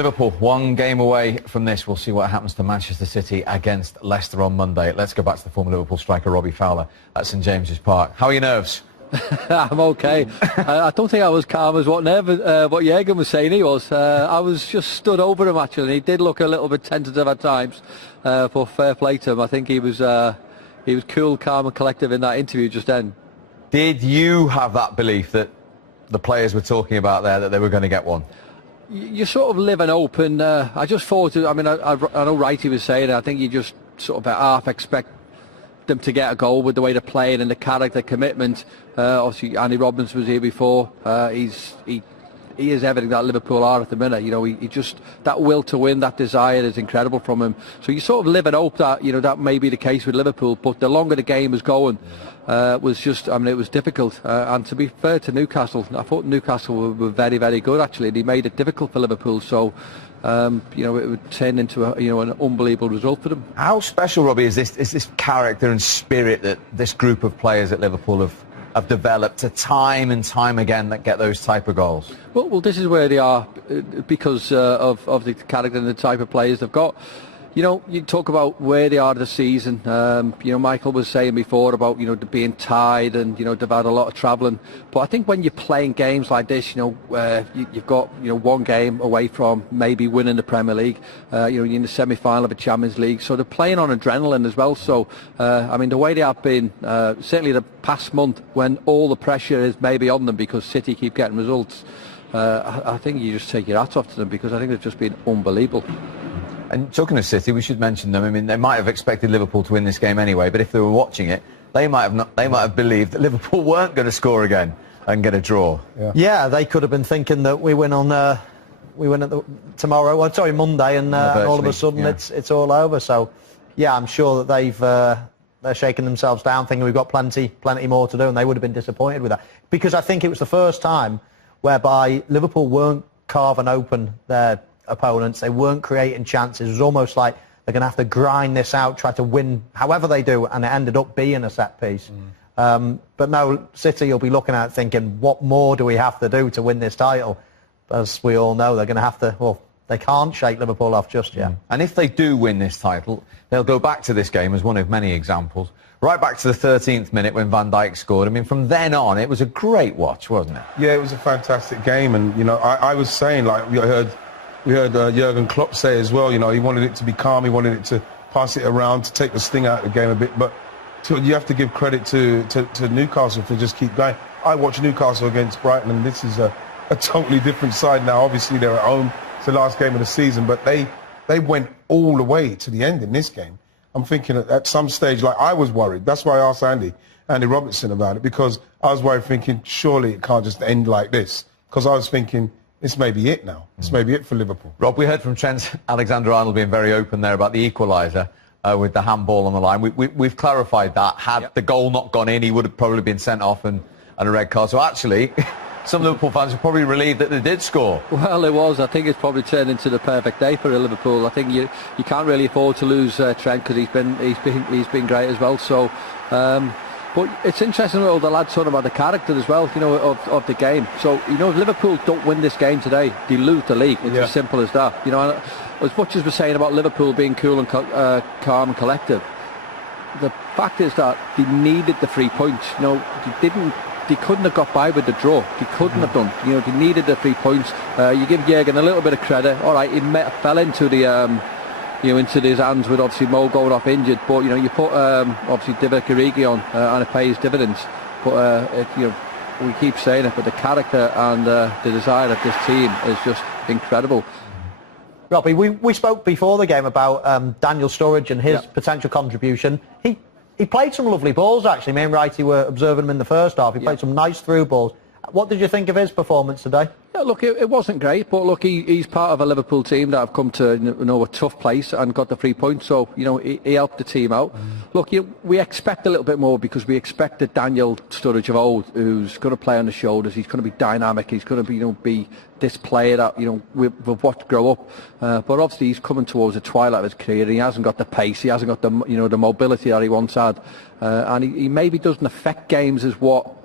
Liverpool, one game away from this. We'll see what happens to Manchester City against Leicester on Monday. Let's go back to the former Liverpool striker Robbie Fowler at St James's Park. How are your nerves? I'm okay. I don't think I was calm as what Jürgen was saying he was. I was just stood over him actually. He did look a little bit tentative at times, but fair play to him. I think he was cool, calm and collective in that interview just then. Did you have that belief that the players were talking about there, that they were going to get one? You sort of live and hope, and I just thought, I mean, I know Wright was saying it, I think you just sort of half expect them to get a goal with the way they're playing and the character commitment. Obviously, Andy Robbins was here before. He is everything that Liverpool are at the minute. You know, he just, that will to win, that desire is incredible from him. So you sort of live and hope that, you know, that may be the case with Liverpool. But the longer the game was going, was just, I mean, it was difficult. And to be fair to Newcastle, I thought Newcastle were very, very good actually. They made it difficult for Liverpool. So, you know, it would turn into an unbelievable result for them. How special, Robbie, is this character and spirit that this group of players at Liverpool have developed to time and time again that get those type of goals? Well, this is where they are because of the character and the type of players they've got. You know, you talk about where they are this season. You know, Michael was saying before about, you know, being tired and, you know, they've had a lot of travelling. But I think when you're playing games like this, you know, you've got, you know, one game away from maybe winning the Premier League. You know, you're in the semi-final of a Champions League. So they're playing on adrenaline as well. So, I mean, the way they have been, certainly the past month when all the pressure is maybe on them because City keep getting results, I think you just take your hats off to them because I think they've just been unbelievable. And talking of City, we should mention them. I mean, they might have expected Liverpool to win this game anyway, but if they were watching it, they might have believed that Liverpool weren't going to score again and get a draw. Yeah, they could have been thinking that we win tomorrow. Well, sorry, Monday, and all of a sudden it's all over. So, yeah, I'm sure that they're shaking themselves down, thinking we've got plenty more to do, and they would have been disappointed with that because I think it was the first time whereby Liverpool weren't carving open their opponents. They weren't creating chances. It was almost like they're going to have to grind this out, try to win however they do, and it ended up being a set piece. But no, City will be looking at it thinking, what more do we have to do to win this title? As we all know, they're going to have to, well, they can't shake Liverpool off just yet. And if they do win this title, they'll go back to this game as one of many examples, right back to the 13th minute when Van Dijk scored. I mean, from then on, it was a great watch, wasn't it? Yeah, it was a fantastic game. And, you know, I was saying, like, we heard Jürgen Klopp say as well, you know, he wanted it to be calm, he wanted it to pass it around, to take the sting out of the game a bit. But you have to give credit to Newcastle to just keep going. I watched Newcastle against Brighton, and this is a totally different side now. Obviously, they're at home. It's the last game of the season, but they went all the way to the end in this game. I'm thinking at some stage, like, I was worried. That's why I asked Andy Robertson about it, because I was worried, thinking, surely it can't just end like this. Because I was thinking, this may be it now. This may be it for Liverpool. Rob, we heard from Trent Alexander-Arnold being very open there about the equaliser with the handball on the line. We've clarified that. Had the goal not gone in, he would have probably been sent off and a red card. So actually, some Liverpool fans are probably relieved that they did score. Well, it was. I think it's probably turned into the perfect day for Liverpool. I think you can't really afford to lose Trent because he's been great as well. So. But it's interesting what the lads talking about the character as well, you know, of the game. So, you know, if Liverpool don't win this game today, they lose the league. It's as simple as that. You know, as much as we're saying about Liverpool being cool and calm and collective, the fact is that they needed the 3 points. You know, they couldn't have got by with the draw. They couldn't have done. You know, they needed the 3 points. You give Jürgen a little bit of credit. All right, he fell into the into his hands with obviously Mo going off injured, but you know, you put obviously Divock Origi on and it pays dividends. But you know, we keep saying it, but the character and the desire of this team is just incredible. Robbie, we spoke before the game about Daniel Sturridge and his potential contribution. He played some lovely balls actually. Me and Wrighty were observing him in the first half. He played some nice through balls. What did you think of his performance today? Yeah, look, it wasn't great, but look, he's part of a Liverpool team that have come to a tough place and got the 3 points, so, you know, he helped the team out. Look, we expect a little bit more because we expect the Daniel Sturridge of old, who's going to play on the shoulders, he's going to be dynamic, he's going to be this player that, you know, we've watched grow up. But obviously he's coming towards the twilight of his career, and he hasn't got the pace, he hasn't got the, you know, the mobility that he once had. And he maybe doesn't affect games as what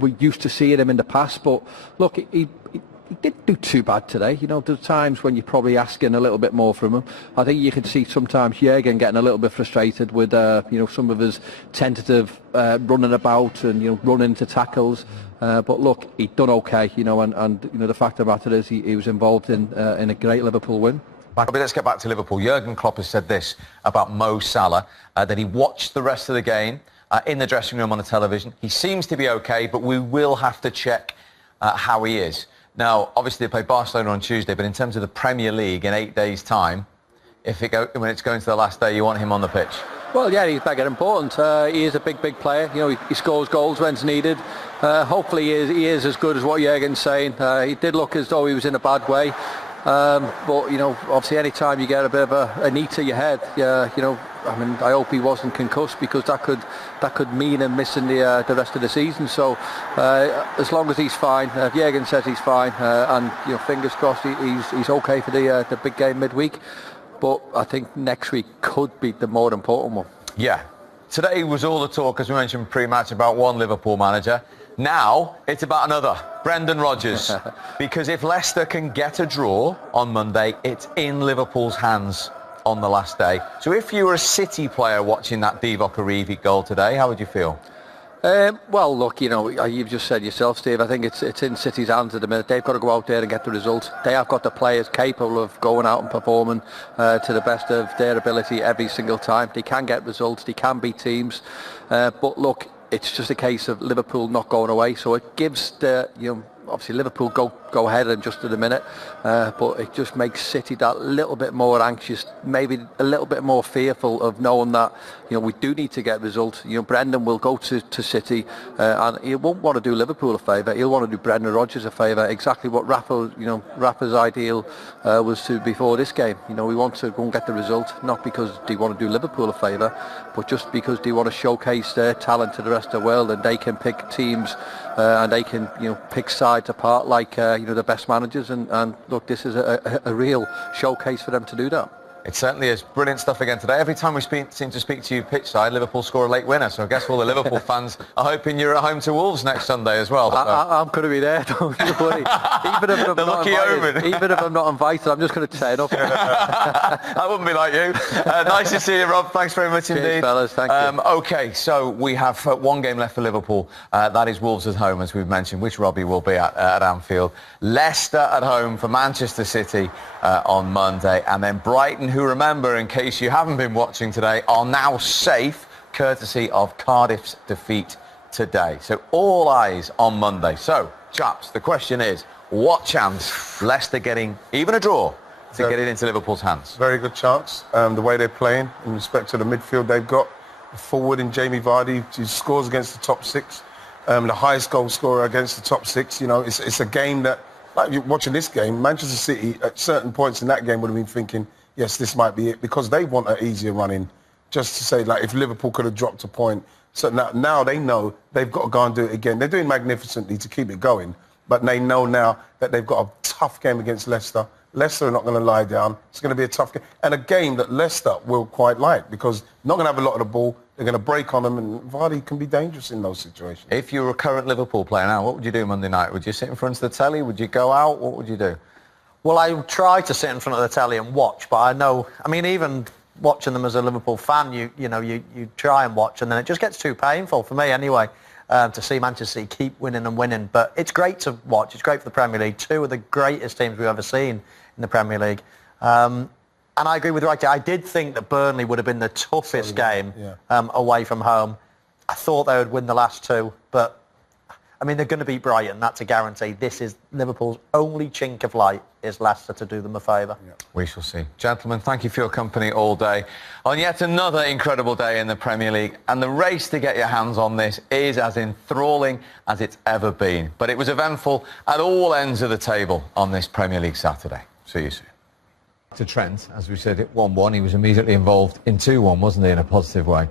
we used to see in him in the past. But look, he he didn't do too bad today. You know, there's times when you're probably asking a little bit more from him. I think you can see sometimes Jürgen getting a little bit frustrated with, you know, some of his tentative running about and, you know, running into tackles. But look, he done okay, you know, and you know, the fact of the matter is he was involved in a great Liverpool win. But let's get back to Liverpool. Jurgen Klopp has said this about Mo Salah, that he watched the rest of the game in the dressing room on the television. He seems to be okay, but we will have to check how he is. Now, obviously they play Barcelona on Tuesday, but in terms of the Premier League in 8 days' time, when it's going to the last day, you want him on the pitch? Well, yeah, he's mega important. He is a big player. You know, he scores goals when it's needed. Hopefully he is as good as what Jurgen's saying. He did look as though he was in a bad way. But, you know, obviously any time you get a bit of a knee to your head, you know, I mean, I hope he wasn't concussed, because that could mean him missing the rest of the season. So as long as he's fine, if Jurgen says he's fine, and, you know, fingers crossed he's okay for the big game midweek. But I think next week could be the more important one. Yeah. Today was all the talk, as we mentioned pre-match, about one Liverpool manager. Now it's about another, Brendan Rodgers. Because if Leicester can get a draw on Monday, it's in Liverpool's hands on the last day. So if you were a City player watching that Divock Origi goal today, how would you feel? Well, look, you know, you've just said yourself, Steve, I think it's in City's hands at the minute. They've got to go out there and get the result. They have got the players capable of going out and performing to the best of their ability every single time. They can get results, they can beat teams. But look, it's just a case of Liverpool not going away. So it gives the, you know, obviously Liverpool go ahead in just a minute, but it just makes City that little bit more anxious, maybe a little bit more fearful of knowing that, you know, we do need to get results. You know, Brendan will go to City, and he won't want to do Liverpool a favour. He'll want to do Brendan Rodgers a favour. Exactly what Rafa's ideal was to before this game. You know, we want to go and get the result, not because they want to do Liverpool a favour, but just because they want to showcase their talent to the rest of the world, and they can pick teams and they can, you know, pick sides apart like you know, the best managers, and look, this is a real showcase for them to do that. It certainly is. Brilliant stuff again today. Every time we seem to speak to you pitchside, Liverpool score a late winner. So I guess all the Liverpool fans are hoping you're at home to Wolves next Sunday as well. I'm going to be there, don't you worry. Even if I'm not invited, even if I'm not invited, I'm just going to turn up. That wouldn't be like you. Nice to see you, Rob. Thanks very much indeed. Cheers, fellas. Thank you. OK, so we have one game left for Liverpool. That is Wolves at home, as we've mentioned, which Robbie will be at Anfield. Leicester at home for Manchester City on Monday. And then Brighton, who, remember, in case you haven't been watching today, are now safe courtesy of Cardiff's defeat today. So all eyes on Monday. So, chaps, the question is, what chance Leicester getting even a draw to get it into Liverpool's hands? Very good chance. The way they're playing, in respect to the midfield they've got. Forward in Jamie Vardy, who scores against the top six. The highest goal scorer against the top six. You know, it's a game that, like you're watching this game, Manchester City at certain points in that game would have been thinking, yes, this might be it, because they want an easier run in. Just to say, like, if Liverpool could have dropped a point. So now they know they've got to go and do it again. They're doing magnificently to keep it going, but they know now that they've got a tough game against Leicester. Leicester are not going to lie down. It's going to be a tough game, and a game that Leicester will quite like, because they're not going to have a lot of the ball. They're going to break on them, and Vardy can be dangerous in those situations. If you were a current Liverpool player now, what would you do Monday night? Would you sit in front of the telly? Would you go out? What would you do? Well, I try to sit in front of the telly and watch, but I know, I mean, even watching them as a Liverpool fan, you try and watch, and then it just gets too painful for me anyway, to see Manchester City keep winning and winning. But it's great to watch. It's great for the Premier League. Two of the greatest teams we've ever seen in the Premier League. And I agree with Wright. I did think that Burnley would have been the toughest game away from home. I thought they would win the last two, but I mean, they're going to beat Brighton. That's a guarantee. This is Liverpool's only chink of light, is Leicester to do them a favour. Yeah. We shall see. Gentlemen, thank you for your company all day on yet another incredible day in the Premier League. And the race to get your hands on this is as enthralling as it's ever been. But it was eventful at all ends of the table on this Premier League Saturday. See you soon. To Trent, as we said, at 1-1, he was immediately involved in 2-1, wasn't he, in a positive way?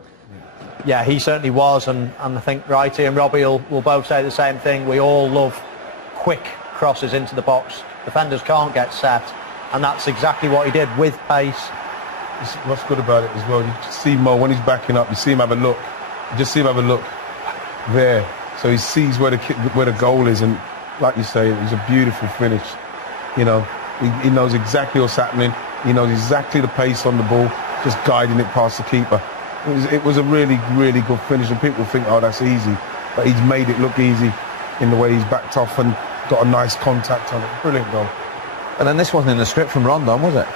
Yeah, he certainly was, and I think Wrighty and Robbie will both say the same thing. We all love quick crosses into the box. Defenders can't get set, and that's exactly what he did with pace. What's good about it as well, you see Mo, when he's backing up, you see him have a look. You just see him have a look there. So he sees where the goal is, and like you say, it was a beautiful finish. You know, he knows exactly what's happening. He knows exactly the pace on the ball, just guiding it past the keeper. It was a really, really good finish, and people think, oh, that's easy. But he's made it look easy in the way he's backed off and got a nice contact on it. Brilliant goal. And then this wasn't in the script from Rondon, was it?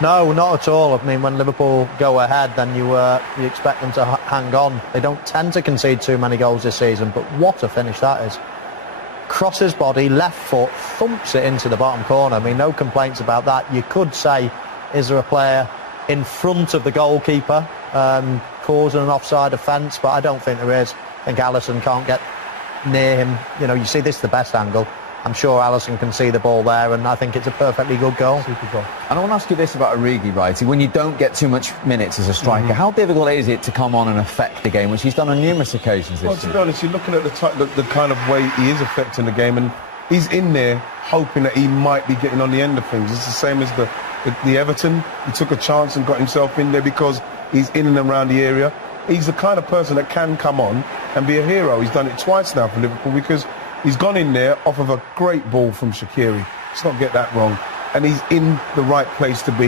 No, not at all. I mean, when Liverpool go ahead, then you expect them to hang on. They don't tend to concede too many goals this season, but what a finish that is. Crosses body, left foot, thumps it into the bottom corner. I mean, no complaints about that. You could say, is there a player in front of the goalkeeper causing an offside offence? But I don't think there is. I think Alisson can't get near him. You know, you see this is the best angle. I'm sure Alisson can see the ball there, and I think it's a perfectly good goal. Super goal. And I want to ask you this about Origi, Wrighty. When you don't get too much minutes as a striker, how difficult is it to come on and affect the game, which he's done on numerous occasions this season? Well, to be honest, you're looking at the kind of way he is affecting the game, and he's in there hoping that he might be getting on the end of things. It's the same as the Everton. He took a chance and got himself in there because he's in and around the area. He's the kind of person that can come on and be a hero. He's done it twice now for Liverpool because he's gone in there off of a great ball from Shaqiri. Let's not get that wrong. And he's in the right place to be.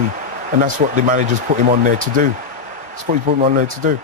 And that's what the manager's put him on there to do. That's what he's put him on there to do.